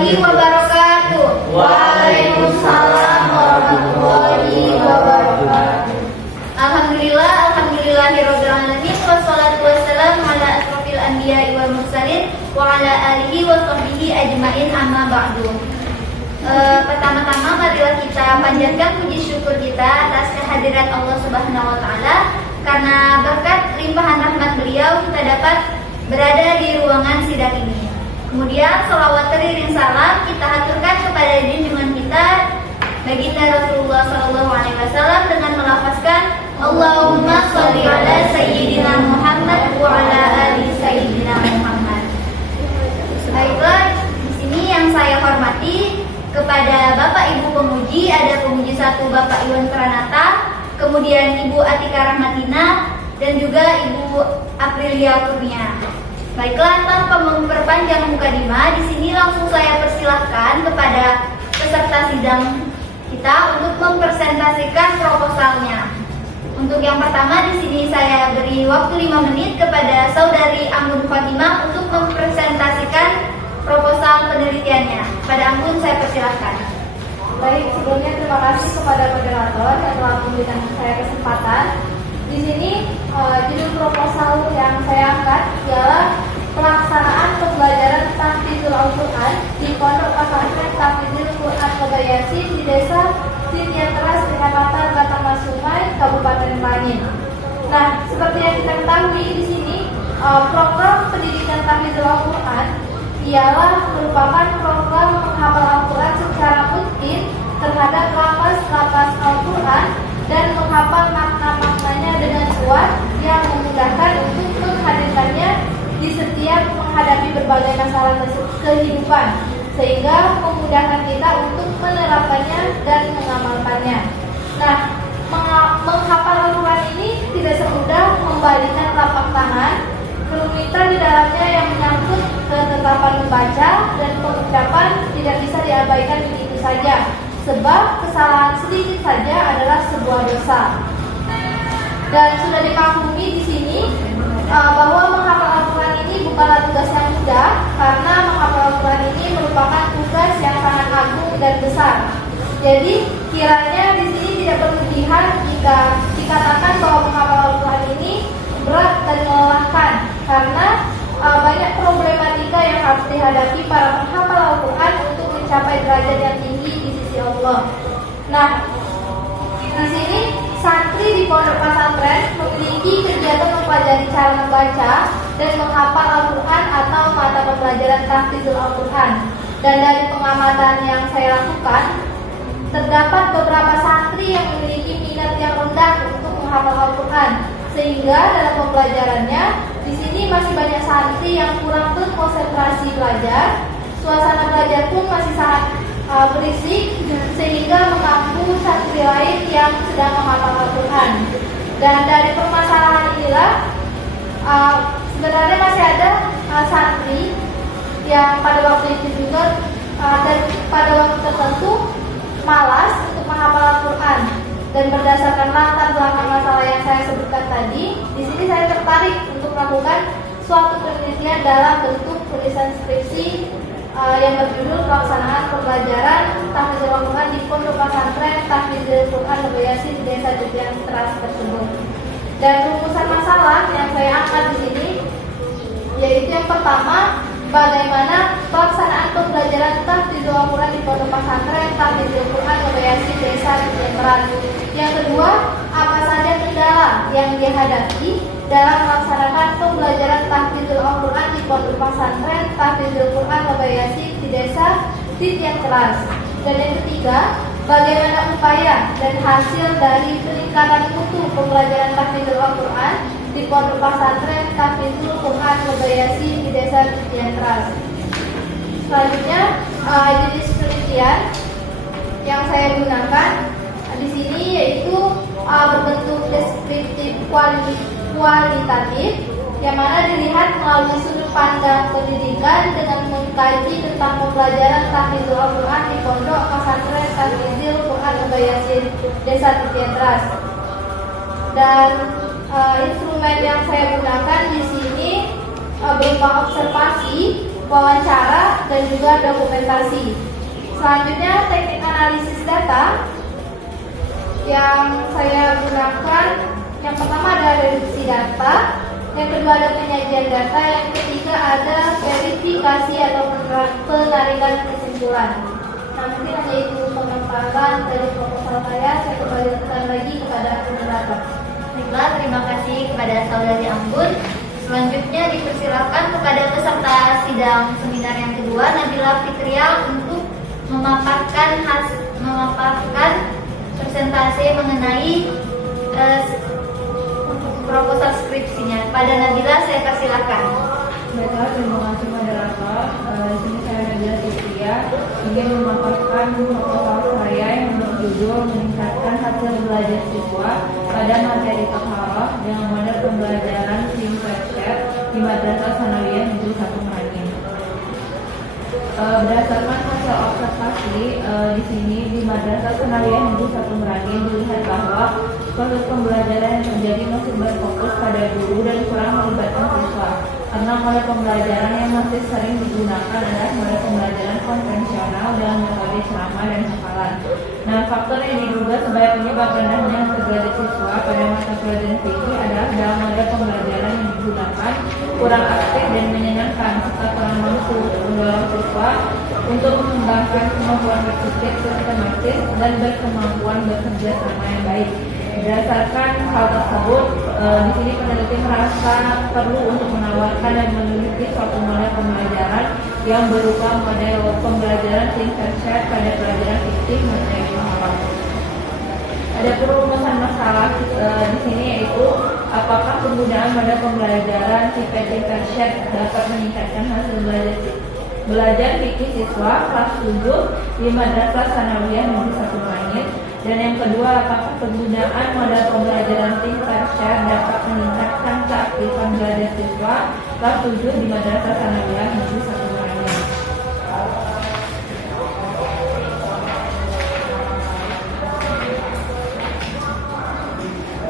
warahmatullahi wabarakatuh. Waalaikumsalam warahmatullahi wabarakatuh. Alhamdulillahirabbil alamin wassalatu wassalamu ala asrofil anbiya'i wal mursalin wa ala alihi wa sahbihi ajmain amma ba'du. Pertama-tama marilah kita panjatkan puji syukur kita atas kehadiran Allah Subhanahu wa taala, karena berkat limpahan rahmat beliau kita dapat berada di ruangan sidang ini. Kemudian salawat teriring salam kita haturkan kepada junjungan kita baginda Rasulullah SAW dengan melafazkan Allahumma sholli ala sayyidina Muhammad wa ala ali sayyidina Muhammad. Baiklah, di sini yang saya hormati kepada Bapak Ibu pemuji, ada pemuji 1 Bapak Iwan Pranata, kemudian Ibu Atika Rahmatina, dan juga Ibu Aprilia Kurnia. Baiklah, tanpa memperpanjang mukadimah, di sini langsung saya persilahkan kepada peserta sidang kita untuk mempresentasikan proposalnya. Untuk yang pertama di sini saya beri waktu 5 menit kepada Saudari Anggun Fatimah untuk mempresentasikan proposal penelitiannya. Pada Anggun saya persilahkan. Baik, sebelumnya terima kasih kepada moderator yang telah memberikan saya kesempatan. Di sini judul proposal yang saya angkat ialah pelaksanaan pembelajaran tahfidzul Al-Quran di Pondok Pesantren Tahfidzul Quran Kobayashi di Desa Sitiateras, Kecamatan Batangan Sungai, Kabupaten Langit. Nah, seperti yang kita ketahui di sini, program pendidikan tahfidzul Al-Quran ialah merupakan program menghafal Al-Quran secara rutin terhadap lafaz-lafaz Al-Quran dan menghafal makna-maknanya dengan kuat yang memudahkan untuk menghadirkannya di setiap menghadapi berbagai masalah kehidupan, sehingga memudahkan kita untuk menerapkannya dan mengamalkannya. Nah, menghafal Al-Quran ini tidak semudah membalikan telapak tangan. Kerumitan di dalamnya yang menyangkut ketetapan membaca dan pengucapan tidak bisa diabaikan begitu saja, sebab kesalahan sedikit saja adalah sebuah dosa. Dan sudah dimaklumi di sini bahwa menghafal Al-Quran ini bukanlah tugas yang mudah, karena menghafal Al-Quran ini merupakan tugas yang sangat agung dan besar. Jadi kiranya di sini tidak berlebihan jika dikatakan bahwa menghafal Al-Quran ini berat dan melelahkan, karena banyak problematika yang harus dihadapi para penghafal Al-Quran untuk mencapai derajat yang tinggi di sisi Allah. Nah, di sini santri di pondok pesantren memiliki kegiatan mempelajari cara membaca dan menghafal Al-Quran atau mata pembelajaran tahfidzul Al-Quran. Dan dari pengamatan yang saya lakukan, terdapat beberapa santri yang memiliki minat yang rendah untuk menghafal Al-Quran, sehingga dalam pembelajarannya di sini masih banyak santri yang kurang berkonsentrasi belajar. Suasana belajar pun masih sangat berisik, sehingga mengganggu santri lain yang sedang menghafal Al-Quran. Dan dari permasalahan inilah sebenarnya masih ada santri yang pada waktu itu juga dan pada waktu tertentu malas untuk menghafal Al-Quran. Dan berdasarkan latar belakang masalah yang saya sebutkan tadi, di sini saya tertarik untuk melakukan suatu penelitian dalam bentuk tulisan skripsi yang berjudul pelaksanaan pembelajaran tahfidzul Al-Quran di Pondok Pesantren Tahfidzul Quran Kobayashi di Desa Sitiateras tersebut. Dan rumusan masalah yang saya angkat di sini yaitu yang pertama, bagaimana pelaksanaan pembelajaran tahfidzul Al-Quran di Pondok Pesantren Tahfidzul Quran Kobayashi Desa Sitiateras. Yang kedua, apa saja kendala yang dihadapi dalam melaksanakan pembelajaran tahfidzul Al-Quran di Pondok Pesantren Tahfidzul Quran Kobayashi di Desa Sitiateras. Dan yang ketiga, bagaimana upaya dan hasil dari peningkatan mutu pembelajaran tahfidzul Al-Quran di Pondok Pesantren Tahfidzul Quran Kobayashi di Desa Sitiateras. Selanjutnya, jenis penelitian yang saya gunakan di sini yaitu berbentuk deskriptif kualitatif, yang mana dilihat melalui sudut pandang pendidikan dengan mengkaji tentang pembelajaran tahfidzul Al-Quran di Pondok Pesantren Tahfidzul Quran Kobayashi Desa Sitiateras. Dan instrumen yang saya gunakan di sini berupa observasi, wawancara, dan juga dokumentasi. Selanjutnya teknik analisis data yang saya gunakan, yang pertama ada reduksi data, yang kedua ada penyajian data, yang ketiga ada verifikasi atau penarikan kesimpulan. Nah, mungkin hanya itu pemaparan dari proposal saya kembalikan lagi kepada moderator. Baiklah, terima kasih kepada Saudari Anggun. Selanjutnya dipersilakan kepada peserta sidang seminar yang kedua, Nabila Fitria, untuk memaparkan presentasi mengenai proposal skripsinya. Pada Nabila, saya persilakan. Baiklah, terima kasih moderator. Di sini saya Nabila Fitria ingin memaparkan proposal saya yang berjudul meningkatkan hasil belajar siswa pada materi Taharah dengan model pembelajaran Simperchat di Madrasah Sanawiyah Negeri 1 Merangin. Berdasarkan hasil observasi di sini di Madrasah Sanawiyah Negeri 1 Merangin dilihat bahwa proses pembelajaran yang terjadi masih berfokus pada guru dan kurang melibatkan siswa. Karena model pembelajaran yang masih sering digunakan adalah model pembelajaran konvensional dengan metode ceramah dan hafalan. Nah, faktor yang diduga sebagai penyebab rendahnya hasil belajar siswa pada mata pelajaran fikih adalah dalam model pembelajaran yang digunakan kurang aktif dan menyenangkan serta kurang mampu mendorong siswa untuk mengembangkan kemampuan berpikir sistematis dan berkemampuan bekerja sama yang baik. Berdasarkan hal tersebut, di sini peneliti merasa perlu untuk menawarkan dan meneliti suatu model pembelajaran yang berupa model pembelajaran Simperchat pada pelajaran fikih materi Taharah. Ada perumusan masalah di sini, yaitu apakah penggunaan model pembelajaran Simperchat dapat meningkatkan hasil belajar fikih siswa kelas 7 di Madrasah Sanawiyah Negeri 1 Merangin. Dan yang kedua, apakah penggunaan model pembelajaran Simperchat dapat meningkatkan keaktifan belajar siswa kelas 7 di Madrasah Sanawiyah Negeri 1 Merangin.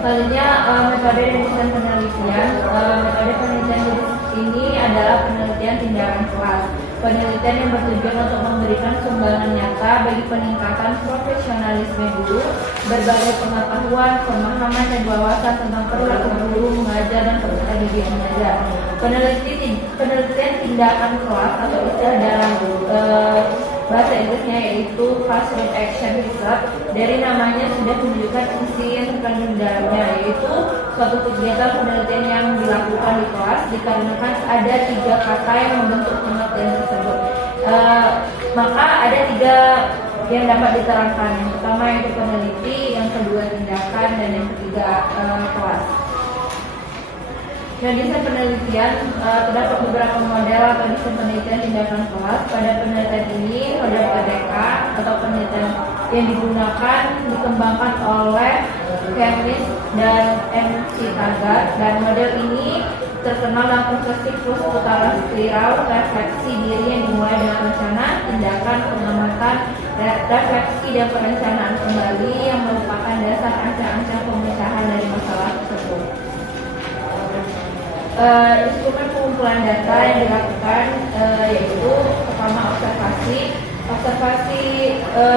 Selanjutnya, metode dan desain penelitian. Metode penelitian ini adalah penelitian tindakan kelas. Penelitian yang bertujuan untuk memberikan sumbangan nyata bagi peningkatan profesionalisme guru, berbagai pengetahuan, pemahaman, dan wawasan tentang perilaku guru mengajar dan peserta didik mengajar. Penelitian tindakan kelas atau istilah dalam bahasa Inggrisnya yaitu classroom action research. Dari namanya sudah menunjukkan isi yang terkandung di dalamnya, yaitu suatu kegiatan penelitian yang dilakukan di kelas dikarenakan ada 3 kata yang membentuk penelitian tersebut. Maka ada 3 yang dapat diterangkan. Yang pertama yaitu peneliti, yang kedua tindakan, dan yang ketiga kelas. Nah, desain penelitian terdapat beberapa model atau desain penelitian tindakan kelas. Pada penelitian ini, model PDK atau penelitian yang digunakan dikembangkan oleh Kemis dan MC Tagar, dan model ini terkenal dalam proses siklus putaran spiral refleksi diri yang dimulai dengan rencana, tindakan, pengamatan, refleksi, dan perencanaan kembali yang merupakan dasar ancang-ancang pemecahan dari masalah tersebut. Instrumen pengumpulan data yang dilakukan yaitu pertama observasi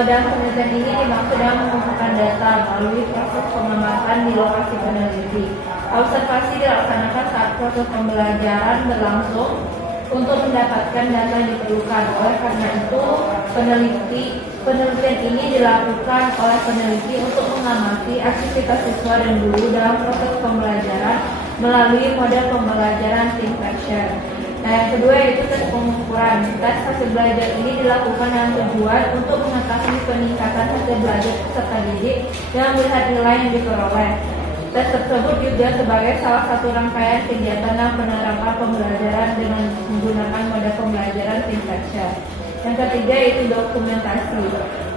dalam penelitian ini dimaksud dengan mengumpulkan data melalui proses pengamatan di lokasi peneliti. Observasi dilaksanakan saat proses pembelajaran berlangsung untuk mendapatkan data yang diperlukan. Oleh karena itu, penelitian ini dilakukan oleh peneliti untuk mengamati aktivitas siswa dan guru dalam proses pembelajaran melalui model pembelajaran Simperchat. Nah, yang kedua yaitu tes pengukuran. Tes hasil belajar ini dilakukan dengan tujuan untuk mengetahui peningkatan hasil belajar peserta didik dengan melihat nilai yang diperoleh. Tes tersebut juga sebagai salah satu rangkaian kegiatan dalam penerapan pembelajaran dengan menggunakan model pembelajaran Simperchat. Yang ketiga yaitu dokumentasi.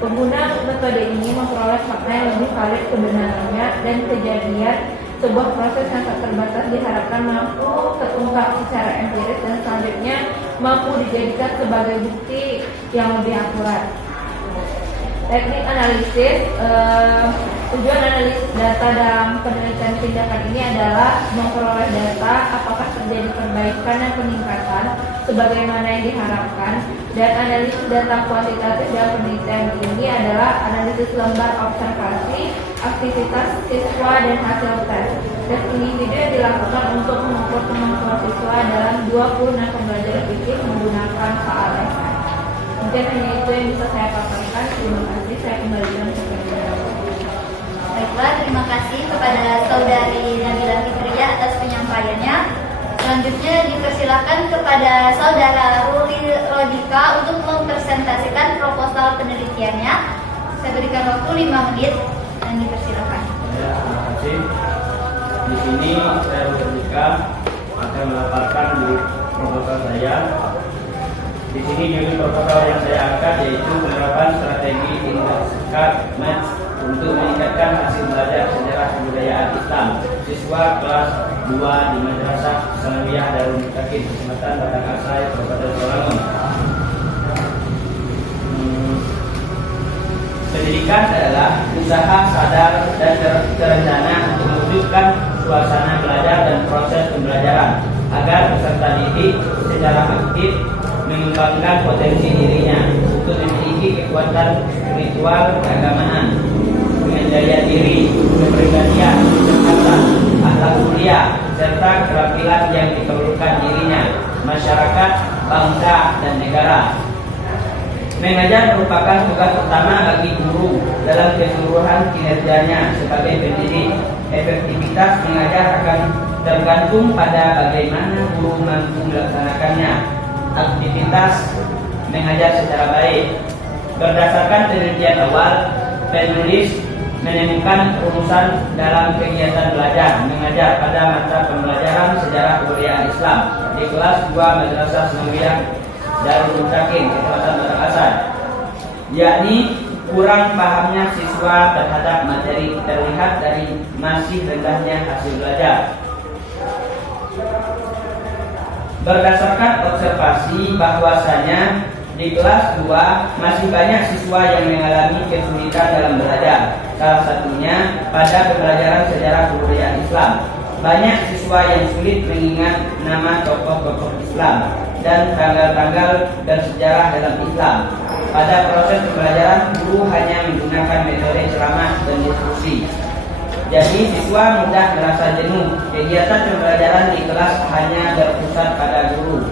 Pengguna metode ini memperoleh fakta yang lebih valid kebenarannya dan kejadian sebuah proses yang tak terbatas diharapkan mampu terungkap secara empiris dan selanjutnya mampu dijadikan sebagai bukti yang lebih akurat. Teknik analisis. Tujuan analisis data dalam penelitian tindakan ini adalah memperoleh data apakah terjadi perbaikan dan peningkatan sebagaimana yang diharapkan, dan analisis data kuantitatif dalam penelitian ini adalah analisis lembar observasi, aktivitas siswa, dan hasil tes. Tes individu yang dilakukan untuk mengukur kemampuan siswa dalam 26 pembelajaran fisik menggunakan KLSN. Mungkin hanya itu yang bisa saya paparkan. Terima kasih. Saya kembalikan ke Baiklah, terima kasih kepada Saudari Nabila Fitriya atas penyampaiannya. Selanjutnya dipersilakan kepada Saudara Ruli Rodika untuk mempresentasikan proposal penelitiannya. Saya berikan waktu 5 menit dan dipersilakan. Ya, terima kasih. Di sini saya Rodika akan melaporkan di proposal saya. Di sini judul proposal yang saya angkat yaitu penerapan strategi Indoskat Match untuk meningkatkan hasil belajar sejarah kebudayaan Islam siswa kelas 2 di Madrasah Sanawiyah Darul Mutakin, Kecamatan Batang Asai, Kabupaten Tulungagung. Pendidikan adalah usaha sadar dan terencana untuk mewujudkan suasana belajar dan proses pembelajaran agar peserta didik secara aktif mengembangkan potensi dirinya untuk memiliki kekuatan spiritual keagamaan, dengan daya diri, kepribadian, kesehatan, akhlak mulia, serta keterampilan yang diperlukan dirinya, masyarakat, bangsa, dan negara. Mengajar merupakan tugas utama bagi guru dalam keseluruhan kinerjanya sebagai pendidik. Efektivitas mengajar akan tergantung pada bagaimana guru mampu melaksanakannya. Aktivitas mengajar secara baik. Berdasarkan penelitian awal, penulis menemukan rumusan dalam kegiatan belajar mengajar pada mata pembelajaran sejarah kebudayaan Islam di kelas 2 Madrasah Sanawiyah Darul Mutakin, Kecamatan Batang Asai, yakni kurang pahamnya siswa terhadap materi terlihat dari masih rendahnya hasil belajar. Berdasarkan observasi bahwasanya di kelas 2 masih banyak siswa yang mengalami kesulitan dalam belajar. Salah satunya pada pembelajaran sejarah kebudayaan Islam. Banyak siswa yang sulit mengingat nama tokoh-tokoh Islam dan tanggal-tanggal bersejarah dalam Islam. Pada proses pembelajaran, guru hanya menggunakan metode ceramah dan diskusi. Jadi siswa mudah merasa jenuh. Kegiatan pembelajaran di kelas hanya berpusat pada guru,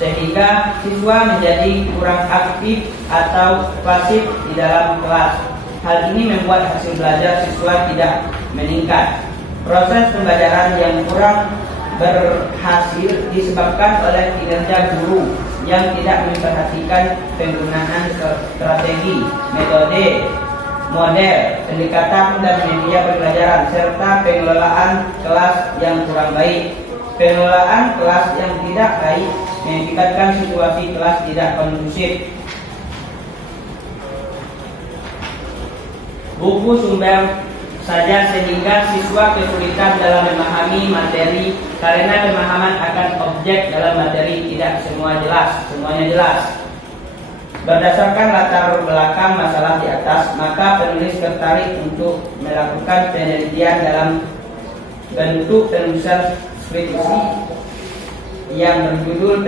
sehingga siswa menjadi kurang aktif atau pasif di dalam kelas. Hal ini membuat hasil belajar siswa tidak meningkat. Proses pembelajaran yang kurang berhasil disebabkan oleh kinerja guru yang tidak memperhatikan penggunaan strategi, metode, model, pendekatan dan media pembelajaran, serta pengelolaan kelas yang kurang baik. Pengelolaan kelas yang tidak baik mengakibatkan situasi kelas tidak kondusif. Buku sumber saja sehingga siswa kesulitan dalam memahami materi karena pemahaman akan objek dalam materi tidak semuanya jelas. Berdasarkan latar belakang masalah di atas, maka penulis tertarik untuk melakukan penelitian dalam bentuk penulisan skripsi yang berjudul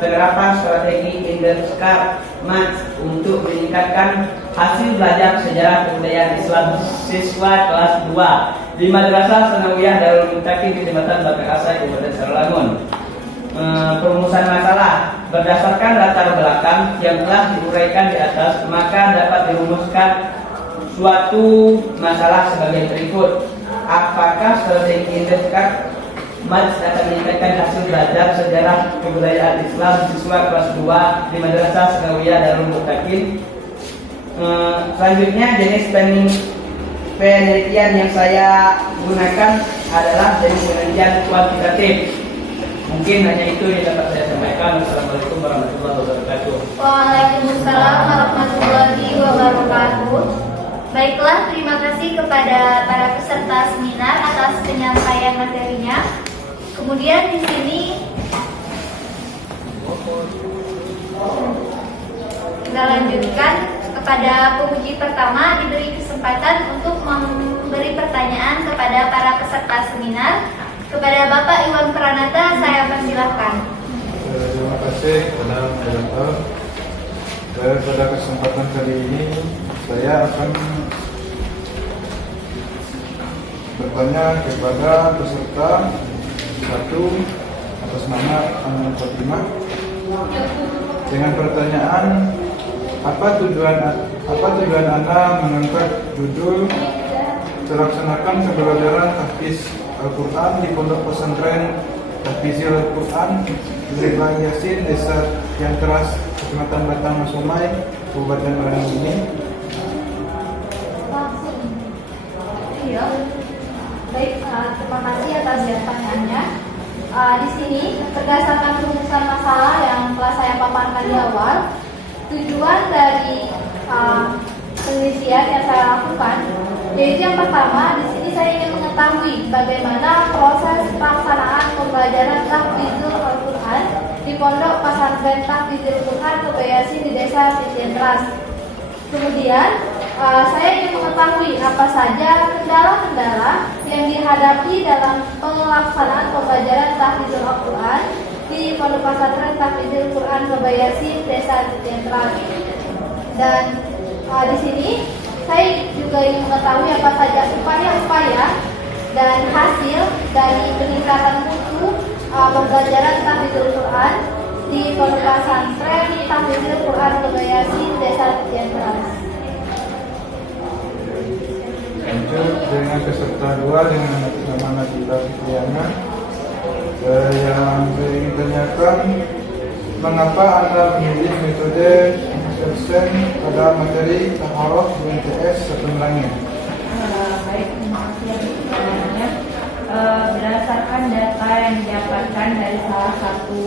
penerapan strategi Indoskat Match untuk meningkatkan hasil belajar sejarah kebudayaan Islam siswa kelas 2 di Madrasah Sanawiyah Darul Mutakin, Kecamatan Batang Asai, Kabupaten Tulungagung. Perumusan masalah berdasarkan latar belakang yang telah diuraikan di atas, maka dapat dirumuskan suatu masalah sebagai berikut. Apakah strategi Indoskat Match akan meningkatkan hasil belajar sejarah kebudayaan Islam siswa kelas 2 di Madrasah Sanawiyah Darul Mutakin? Selanjutnya, jenis penelitian yang saya gunakan adalah jenis penelitian kuantitatif. Mungkin hanya itu yang dapat saya sampaikan. Wassalamualaikum warahmatullahi wabarakatuh. Waalaikumsalam warahmatullahi wabarakatuh. Baiklah, terima kasih kepada para peserta seminar atas penyampaian materinya. Kemudian di sini kita lanjutkan kepada penguji pertama, diberi kesempatan untuk memberi pertanyaan kepada para peserta seminar. Kepada Bapak Iwan Pranata, saya persilahkan. Terima kasih kepada moderator. Pada kesempatan kali ini saya akan bertanya kepada peserta satu atas nama Anna Fatimah dengan pertanyaan, apa tujuan Anda mengangkat judul terlaksanakan pembelajaran tahfiz Al-Quran di Pondok Pesantren Tahfizil Al-Quran Negeri Yasin, Desa yang Keras, Kecamatan Batang Masumai, Kabupaten Merangin ini? Iya. Baik, terima kasih atas pertanyaannya. Di sini berdasarkan rumusan masalah yang telah saya paparkan di awal, tujuan dari penelitian yang saya lakukan yaitu yang pertama, di sini saya ingin mengetahui bagaimana proses pelaksanaan pembelajaran tahfizul Al-Quran di Pondok Pesantren Tahfizil Al-Quran Kobayasin di Desa Cijenderas. Kemudian saya ingin mengetahui apa saja kendala-kendala yang dihadapi dalam pelaksanaan pembelajaran tahfizul Al-Quran di Pondok Pesantren Tahfizil Al-Quran Kobayasin Desa Cijenderas. Dan di sini saya juga ingin mengetahui apa saja upaya-upaya dan hasil dari peningkatan mutu pembelajaran tahfizul Quran di Pondok Pesantren Tahfizil Quran Kobayasin Desa Cijenderas. Lanjut dengan peserta dua dengan nama Nabila Fitriana. Yang saya ingin tanyakan, mengapa Anda memilih metode absen pada materi taharuf UMTS Satu Merangin? Baik, terima kasih atas pertanyaannya. Berdasarkan data yang didapatkan dari salah satu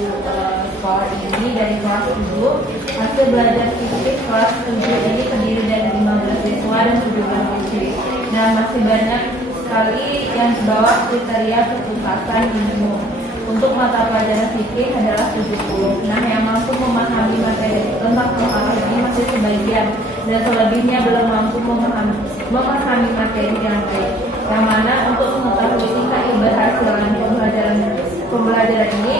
sekolah ini dari kelas 7, hasil belajar fisik kelas 7 ini terdiri dari 15 siswa dan 17 siswi. Nah, masih banyak sekali yang di bawah kriteria ketuntasan minimum. Untuk mata pelajaran fikih adalah 70. Nah, yang mampu memahami materi tentang hal ini masih sebagian, dan selebihnya belum mampu memahami materi dengan baik. Yang mana untuk mengetahui tingkat keberhasilan pembelajaran ini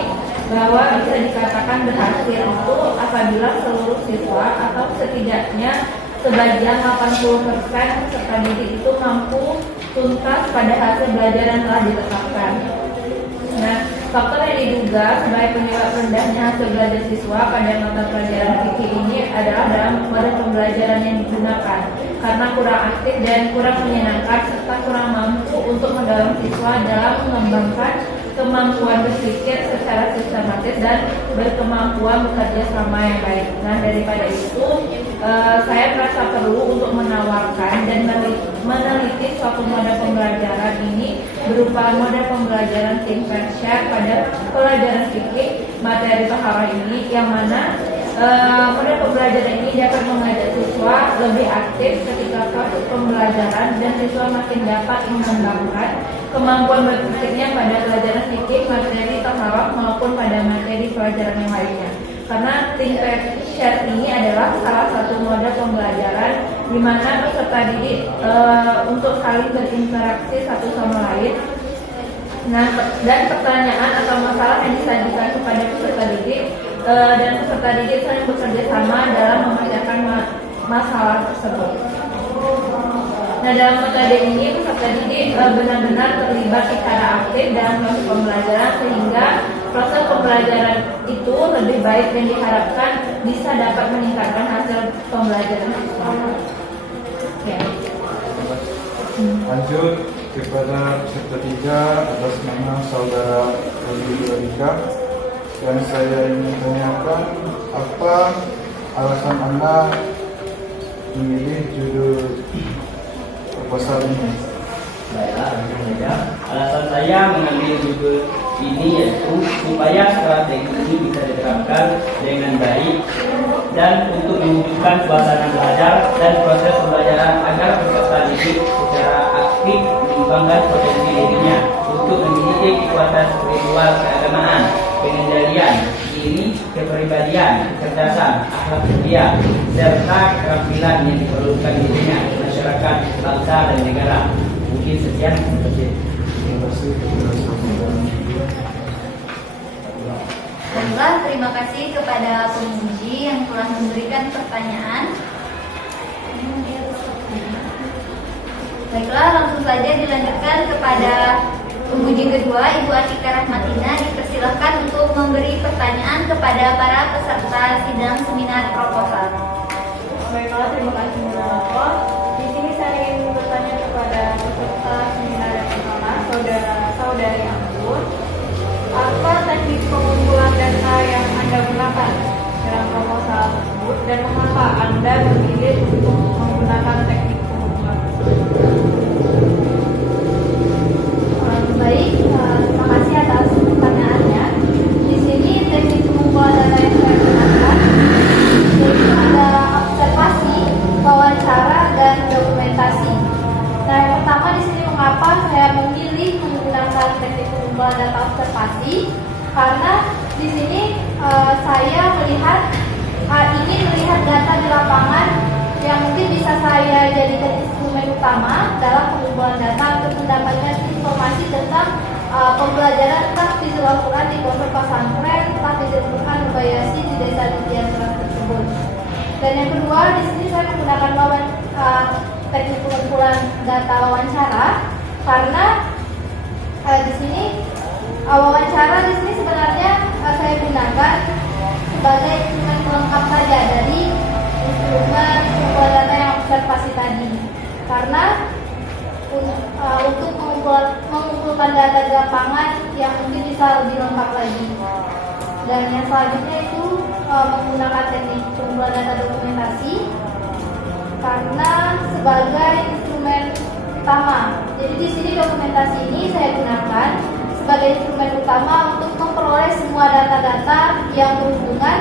bahwa bisa dikatakan berhasil itu apabila seluruh siswa atau setidaknya sebagian 80% peserta didik itu mampu tuntas pada hasil belajar yang telah ditetapkan. Nah, faktor yang diduga sebagai penyebab rendahnya hasil belajar siswa pada mata pelajaran fikih ini adalah dalam metode pembelajaran yang digunakan, karena kurang aktif dan kurang menyenangkan serta kurang mampu untuk mendorong siswa dalam mengembangkan kemampuan berpikir secara sistematis dan berkemampuan bekerja sama yang baik. Nah, daripada itu saya merasa perlu untuk menawarkan dan meneliti suatu mode pembelajaran ini berupa mode pembelajaran tingkat share pada pelajaran fikih materi taharah ini, yang mana mode pembelajaran ini dapat mengajak siswa lebih aktif ketika proses pembelajaran dan siswa makin dapat mengembangkan kemampuan berpikirnya pada pelajaran fikih materi taharah maupun pada materi pelajaran yang lainnya. Karena tingkat share ini adalah salah satu mode pembelajaran di mana peserta didik untuk saling berinteraksi satu sama lain. Nah, dan pertanyaan atau masalah yang disajikan kepada peserta didik dan peserta didik saling bekerja sama dalam memecahkan masalah tersebut. Nah, dalam metode ini peserta didik benar-benar terlibat secara aktif dalam proses pembelajaran sehingga proses pembelajaran itu lebih baik dan diharapkan bisa dapat meningkatkan hasil pembelajaran siswa. Ya. Lanjut kepada peserta tiga atas nama saudara Rudi Rika. Yang saya ingin tanyakan, apa alasan Anda memilih judul proposal ini? Baiklah, langsung saja. Alasan saya mengambil judul ini yaitu supaya strategi ini bisa diterapkan dengan baik dan untuk mewujudkan suasana belajar dan proses pembelajaran agar peserta didik secara aktif mengembangkan potensi dirinya untuk memiliki kekuatan spiritual keagamaan, pengendalian diri, kepribadian, kecerdasan, akhlak mulia, serta keterampilan yang diperlukan dirinya di masyarakat, bangsa, dan negara. Mungkin sekian. Terima kasih. Baiklah, terima kasih kepada penguji yang telah memberikan pertanyaan. Baiklah, langsung saja dilanjutkan kepada penguji kedua, Ibu Atika Rahmatina. Dipersilahkan untuk memberi pertanyaan kepada para peserta sidang seminar proposal. Baiklah, terima kasih moderator. Di sini saya ingin bertanya kepada peserta seminar yang pertama, saudari Anggur. Apa teknik pengumpulan data yang Anda gunakan dalam proposal tersebut dan mengapa Anda memilih untuk menggunakan teknik pengumpulan tersebut? Baik, terima kasih atas pertanyaannya. Di sini teknik pengumpulan data yang saya gunakan yaitu ada observasi, wawancara, dan dokumentasi. Nah, yang pertama di sini mengapa saya memilih menggunakan teknik pengumpulan data observasi? Karena di sini saya ingin melihat data di lapangan yang mungkin bisa saya jadikan instrumen utama dalam pengumpulan data untuk mendapatkan informasi tentang pembelajaran tahfidzul Al-Quran di pondok pesantren, tahfidzul Quran Nubayasi di desa Didian tersebut. Dan yang kedua, di sini saya menggunakan teknik pengumpulan data wawancara karena di sini wawancara di sini sebenarnya saya gunakan sebagai instrumen pelengkap saja dari instrumen pengumpulan data yang observasi tadi. Karena untuk mengumpulkan data di lapangan yang mungkin bisa lebih lengkap lagi. Dan yang selanjutnya itu menggunakan teknik pengumpulan data dokumentasi karena sebagai instrumen utama. Jadi di sini dokumentasi ini saya gunakan sebagai instrumen utama untuk memperoleh semua data-data yang berhubungan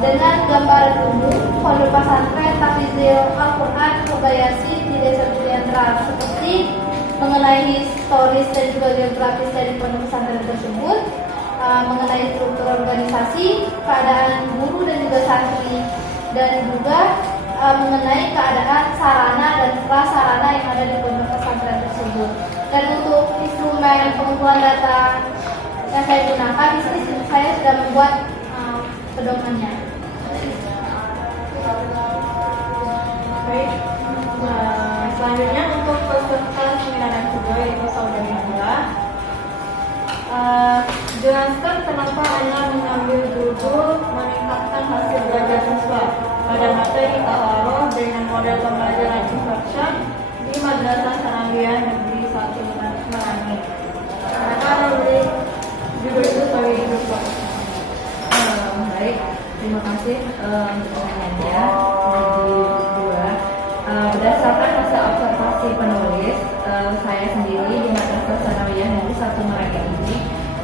dengan gambaran umum pondok pesantren tahfidzul Al-Quran Nubayasi di desa Budiantra, seperti mengenai historis dan juga geografis dari pondok pesantren tersebut, mengenai struktur organisasi, keadaan guru dan juga santri, dan juga mengenai keadaan sarana dan prasarana yang ada di pondok pesantren tersebut. Dan untuk instrumen pengumpulan data yang saya gunakan di sini saya sudah membuat pedomannya. Baik, selanjutnya untuk peserta seminar yang kedua yaitu saudari Nabila. Jelaskan kenapa Anda mengambil judul meningkatkan hasil belajar siswa pada materi tawaroh dengan model pembelajaran instruction di Madrasah Sanawiyah Negeri 1 Merangin. Mereka memberi judul itu sebagai judul proposal. Baik, terima kasih untuk pertanyaannya. Berdasarkan hasil observasi penulis, saya sendiri di Madrasah Sanawiyah Negeri 1 Merangin ini,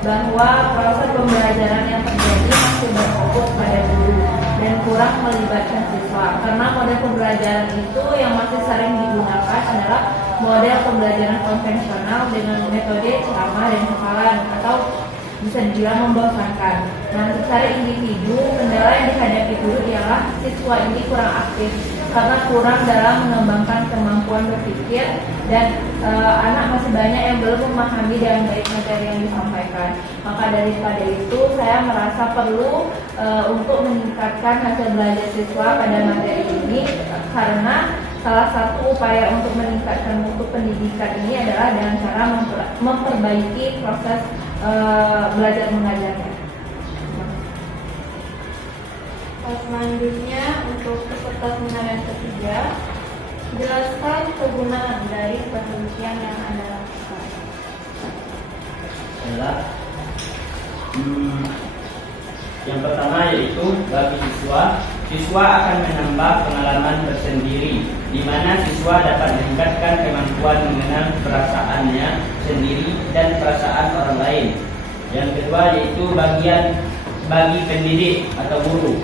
bahwa proses pembelajaran yang terjadi masih berfokus pada guru dan kurang melibatkan siswa. Karena model pembelajaran itu yang masih sering digunakan adalah model pembelajaran konvensional dengan metode ceramah dan hafalan atau bisa dibilang membosankan. Nah, secara individu, kendala yang dihadapi guru ialah siswa ini kurang aktif karena kurang dalam mengembangkan kemampuan berpikir dan anak masih banyak yang belum memahami dengan baik materi yang disampaikan. Maka daripada itu saya merasa perlu untuk meningkatkan hasil belajar siswa pada materi ini karena salah satu upaya untuk meningkatkan mutu pendidikan ini adalah dengan cara memperbaiki proses belajar mengajarnya. Selanjutnya untuk peserta seminar yang ketiga, jelaskan kegunaan dari penelitian yang Anda lakukan. Yang pertama yaitu bagi siswa akan menambah pengalaman tersendiri, di mana siswa dapat meningkatkan kemampuan mengenal perasaannya sendiri dan perasaan orang lain. Yang kedua yaitu bagi pendidik atau guru.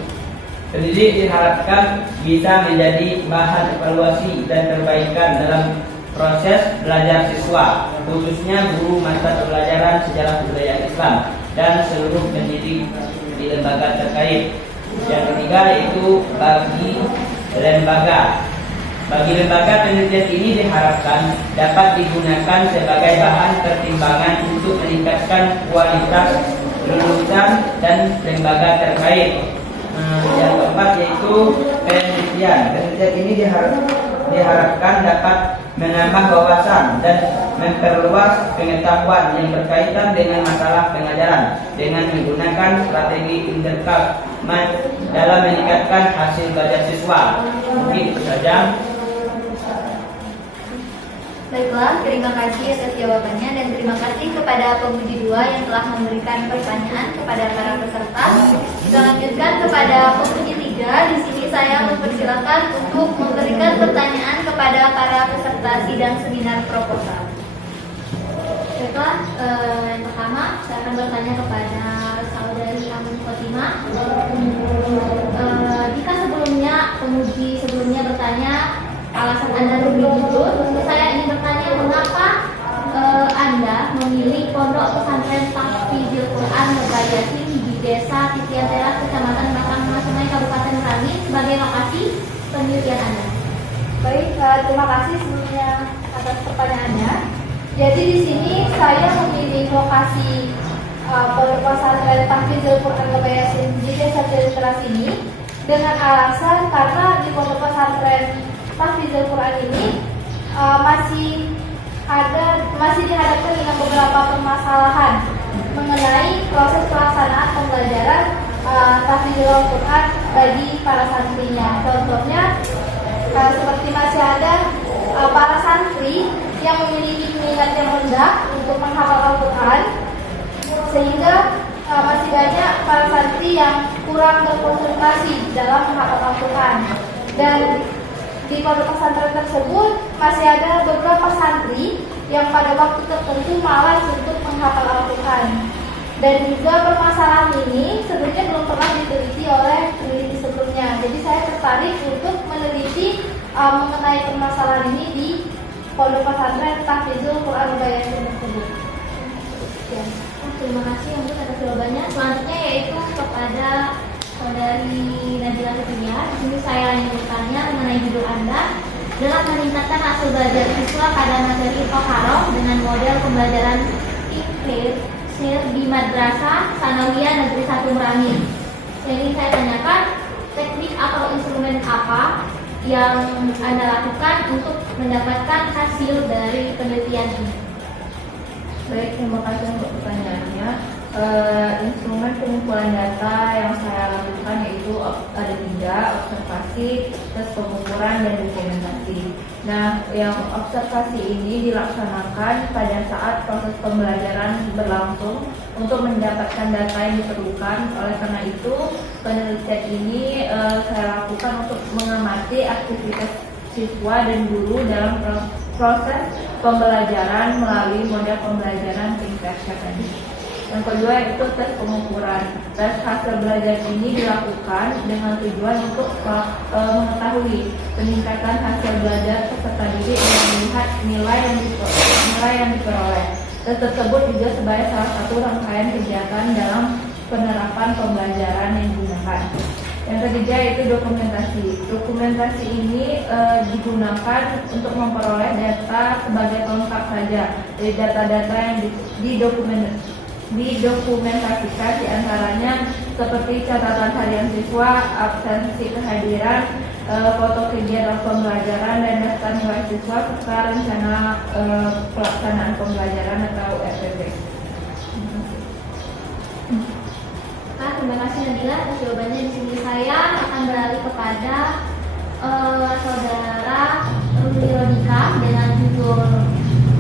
Pendidik diharapkan bisa menjadi bahan evaluasi dan perbaikan dalam proses belajar siswa, khususnya guru mata pembelajaran sejarah budaya Islam dan seluruh pendidik di lembaga terkait. Yang ketiga yaitu bagi lembaga. Bagi lembaga penelitian ini diharapkan dapat digunakan sebagai bahan pertimbangan untuk meningkatkan kualitas lulusan dan lembaga terkait. Yang keempat yaitu penelitian. Penelitian ini diharapkan dapat menambah wawasan dan memperluas pengetahuan yang berkaitan dengan masalah pengajaran dengan menggunakan strategi interkalmat dalam meningkatkan hasil belajar siswa. Mungkin itu saja. Baiklah, terima kasih atas jawabannya dan terima kasih kepada pemuji 2 yang telah memberikan pertanyaan kepada para peserta. Kita lanjutkan kepada pemuji 3. Di sini saya mempersilakan untuk memberikan pertanyaan kepada para peserta sidang seminar proposal. Baiklah, yang pertama saya akan bertanya kepada saudari Amin Fatimah. Jika sebelumnya pemuji sebelumnya bertanya alasan Anda lebih jujur, saya ingin bertanya mengapa Anda memilih Pondok Pesantren Tahfidzul Quran Merbayasin di Desa Titian Teras, Kecamatan Batang Sungai, Kabupaten Merangin sebagai lokasi penelitian Anda. Baik, terima kasih sebelumnya atas pertanyaannya. Jadi di sini saya memilih lokasi Pondok Pesantren Tahfidzul Quran Merbayasin di Desa Titian Teras ini dengan alasan karena di Pondok Pesantren Tahfidzul Quran ini masih dihadapkan dengan beberapa permasalahan mengenai proses pelaksanaan pembelajaran tahfidzul Quran bagi para santrinya. Contohnya seperti masih ada para santri yang memiliki minat yang rendah untuk menghafal Al-Quran, sehingga masih banyak para santri yang kurang berkonsentrasi dalam menghafal Al-Quran. Dan di pondok pesantren tersebut masih ada beberapa santri yang pada waktu tertentu malas untuk menghafal Al-Quran. Dan juga permasalahan ini sebenarnya belum pernah diteliti oleh peneliti sebelumnya. Jadi saya tertarik untuk meneliti mengenai permasalahan ini di pondok pesantren Tahfidzul Quran Merbayasin tersebut. Ya. Terima kasih untuk atas jawabannya. Selanjutnya yaitu kepada saudari Najila Fitriya. Di sini saya ingin bertanya mengenai judul Anda dalam meningkatkan hasil belajar siswa pada materi Al-Haram dengan model pembelajaran Ikhlas di Madrasah Sanawiyah Negeri 1 Merangin. Yang ingin saya tanyakan, teknik atau instrumen apa yang Anda lakukan untuk mendapatkan hasil dari penelitian ini? Baik, terima kasih untuk pertanyaannya. Instrumen pengumpulan data yang saya lakukan yaitu ada 3: observasi, tes pengukuran, dan dokumentasi. Nah, yang observasi ini dilaksanakan pada saat proses pembelajaran berlangsung untuk mendapatkan data yang diperlukan. Oleh karena itu, penelitian ini saya lakukan untuk mengamati aktivitas siswa dan guru dalam proses pembelajaran melalui model pembelajaran tingkat tadi. Yang kedua itu tes pengukuran. Tes hasil belajar ini dilakukan dengan tujuan untuk mengetahui peningkatan hasil belajar peserta didik dengan melihat nilai yang diperoleh. Tes tersebut juga sebagai salah satu rangkaian kegiatan dalam penerapan pembelajaran yang digunakan. Yang ketiga itu dokumentasi. Dokumentasi ini digunakan untuk memperoleh data sebagai pelengkap saja dari data-data yang didokumentasikan, diantaranya seperti catatan harian siswa, absensi kehadiran, foto kegiatan pembelajaran, dan daftar nilai siswa serta rencana pelaksanaan pembelajaran atau RPP. Terima kasih Nadila atas jawabannya. Di sini saya akan beralih kepada saudara Ruli Rodika dengan judul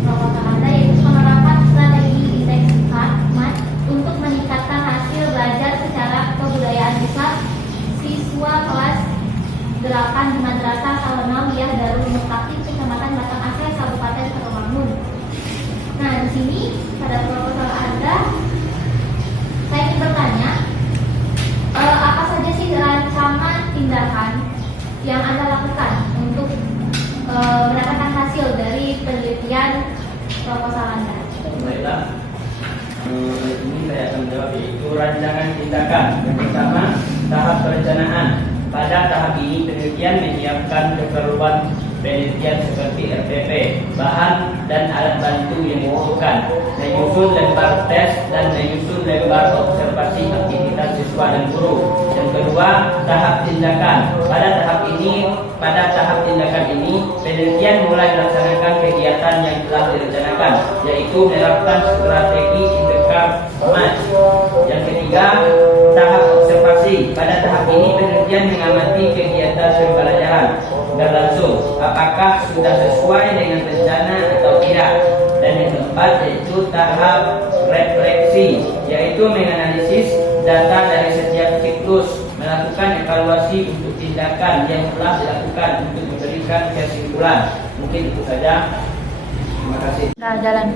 proposal Anda yaitu penerapan strategi deteksi mat untuk meningkatkan hasil belajar secara kebudayaan siswa kelas 8 di Madrasah Sanawiyah Darul Mustaqim Kecamatan Batang Aceh Kabupaten Tulungagung. Nah, di sini pada proposal Anda saya ingin bertanya, apa saja sih rancangan tindakan yang Anda lakukan untuk mendapatkan hasil dari penelitian proposal Anda? Baiklah, ini saya akan menjawab yaitu rancangan tindakan. Yang pertama, tahap perencanaan. Pada tahap ini penelitian menyiapkan keperluan penelitian seperti RPP, bahan dan alat bantu yang dibutuhkan, menyusun lembar tes dan menyusun lembar observasi aktivitas siswa dan guru. Yang kedua, tahap tindakan. Pada tahap tindakan ini, penelitian mulai melaksanakan kegiatan yang telah direncanakan, yaitu menerapkan strategi integrasi match. Yang ketiga, tahap observasi. Pada tahap ini, penelitian mengamati kegiatan pembelajaran berlangsung, apakah sudah sesuai dengan rencana atau tidak. Dan yang keempat yaitu tahap refleksi, yaitu menganalisis data dari setiap siklus, melakukan evaluasi untuk tindakan yang telah dilakukan untuk memberikan kesimpulan. Mungkin itu saja. Terima kasih. Nah, jalan.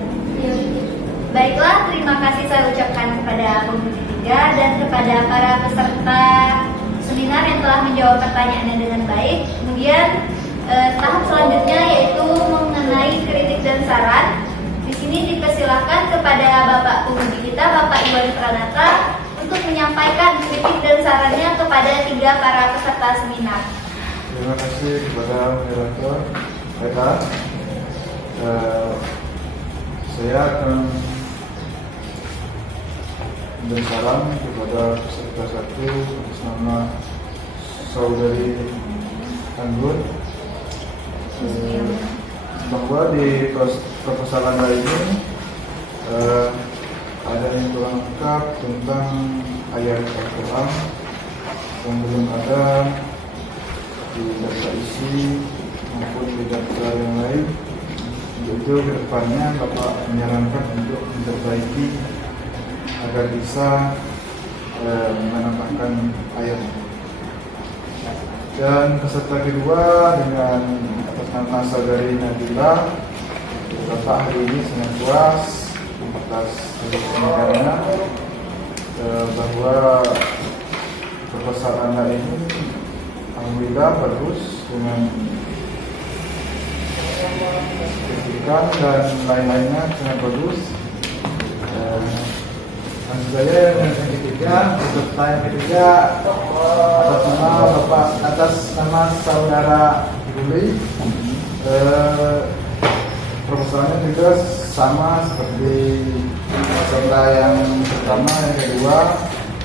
Baiklah, terima kasih saya ucapkan kepada pengunjung 3 dan kepada para peserta seminar yang telah menjawab pertanyaannya dengan baik. Kemudian tahap selanjutnya yaitu mengenai kritik dan saran. Di sini dipersilakan kepada Bapak penguji kita, Bapak Iwan Pranata, untuk menyampaikan kritik dan sarannya kepada 3 para peserta seminar. Terima kasih kepada moderator Eka. Saya akan memberi saran kepada peserta 1 atas nama Saudari Anggun, bahwa di proposal Anda ini ada yang kurang lengkap tentang ayat Al-Quran yang belum ada di daftar isi maupun di daftar yang lain. Untuk itu ke depannya Bapak menyarankan untuk memperbaiki agar bisa menambahkan ayat. Dan peserta kedua dengan atas nama Saudari Nabila, Bapak hari ini sangat puas atas pembicaranya bahwa proposal Anda ini alhamdulillah bagus dengan kritikan dan lain-lainnya sangat bagus. Dan saya yang ketiga, peserta yang ketiga atas nama Saudara Juli, proposalnya juga sama seperti peserta yang pertama, yang kedua,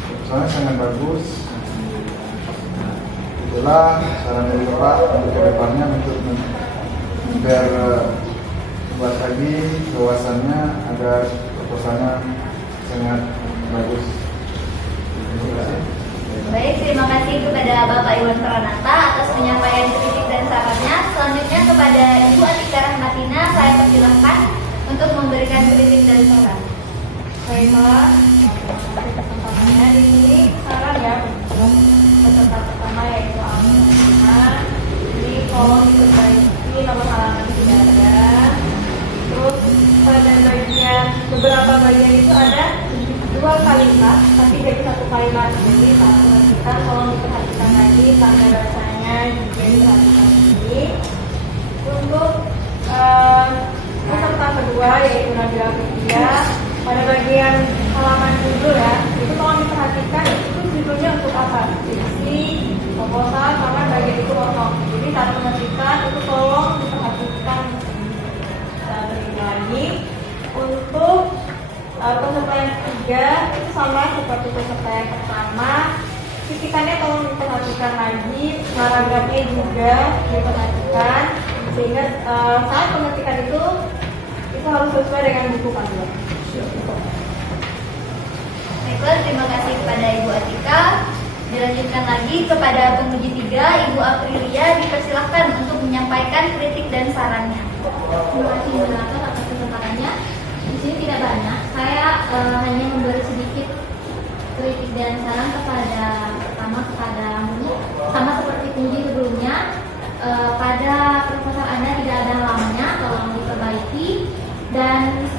proposalnya sangat bagus. Itulah saran dari Bapak untuk kedepannya untuk membuat lagi kewawasannya agar proposalnya sangat bagus. Terima kasih. Baik, terima kasih kepada Bapak Iwan Pranata atas penyampaian kritik dan sarannya. Selanjutnya kepada Ibu Atika Rahmatina, saya persilahkan untuk memberikan kritik dan saran. Baiklah, kesempatannya di sini saran ya untuk peserta pertama yaitu Alma. Jadi kalau diperbaiki nomor halaman tidak ada. Terus pada beberapa bagian itu ada 2 kalimat, tapi jadi 1 kalimat. Jadi kita kalau diperhatikan lagi tanda bacanya juga diperhatikan lagi. Untuk peserta kedua yaitu Nabila Fitriya, pada bagian halaman judul ya, itu kalau diperhatikan itu judulnya untuk apa? Isi, proposal, sama bagian itu kosong. Jadi saat mengetikkan itu tolong diperhatikan. Lagi untuk peserta yang ketiga itu sama seperti peserta yang pertama, kritikannya tolong diperhatikan lagi, paragrafnya juga diperhatikan sehingga saat pengetikan itu harus sesuai dengan buku panduan. Baiklah, terima kasih kepada Ibu Atika. Dilanjutkan lagi kepada penguji 3, Ibu Aprilia, dipersilahkan untuk menyampaikan kritik dan sarannya. Terima kasih moderator atas kesempatannya. Di sini tidak banyak. Saya hanya memberi sedikit kritik dan saran kepada Munu. Sama seperti kunci sebelumnya, pada proposal Anda tidak ada halamannya, tolong diperbaiki. Dan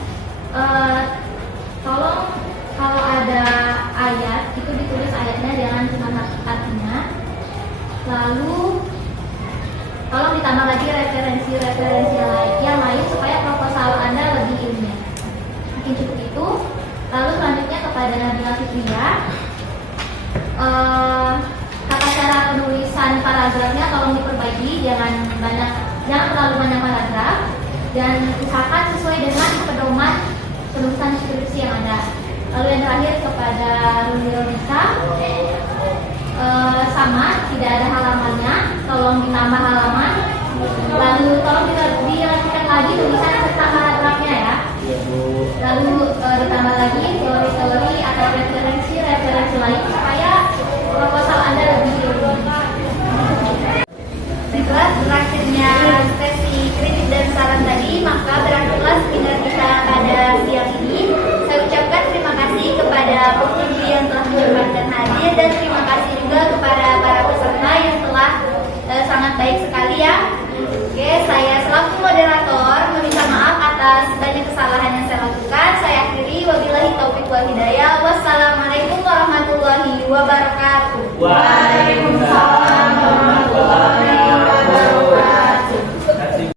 tolong kalau ada ayat itu ditulis ayatnya, jangan cuma artinya. Lalu tolong ditambah lagi referensi yang lain supaya proposal Anda lebih ilmiah. Mungkin cukup itu. Lalu selanjutnya kepada Nabila Fitriya, tata cara penulisan paragrafnya tolong diperbaiki, jangan banyak jangan terlalu banyak menganggap, dan usahakan sesuai dengan pedoman penulisan skripsi yang ada. Lalu yang terakhir kepada Runika, sama, tidak ada halamannya, tolong ditambah halaman. Lalu tolong dilanjutkan lagi tulisan serta paragrafnya ya. Lalu ditambah lagi teori-teori atau referensi lain supaya proposal Anda lebih Setelah berakhirnya sesi kritik dan saran tadi, maka berakhirlah seminar kita pada siang ini. Saya ucapkan terima kasih kepada pengunjung yang telah menyempatkan hadir, dan terima kasih juga kepada para peserta yang telah sangat baik sekali ya. Oke, saya selaku moderator meminta maaf atas banyak kesalahan yang saya lakukan. Saya akhiri, wabillahi taufiq wal hidayah. Wassalamualaikum warahmatullahi wabarakatuh.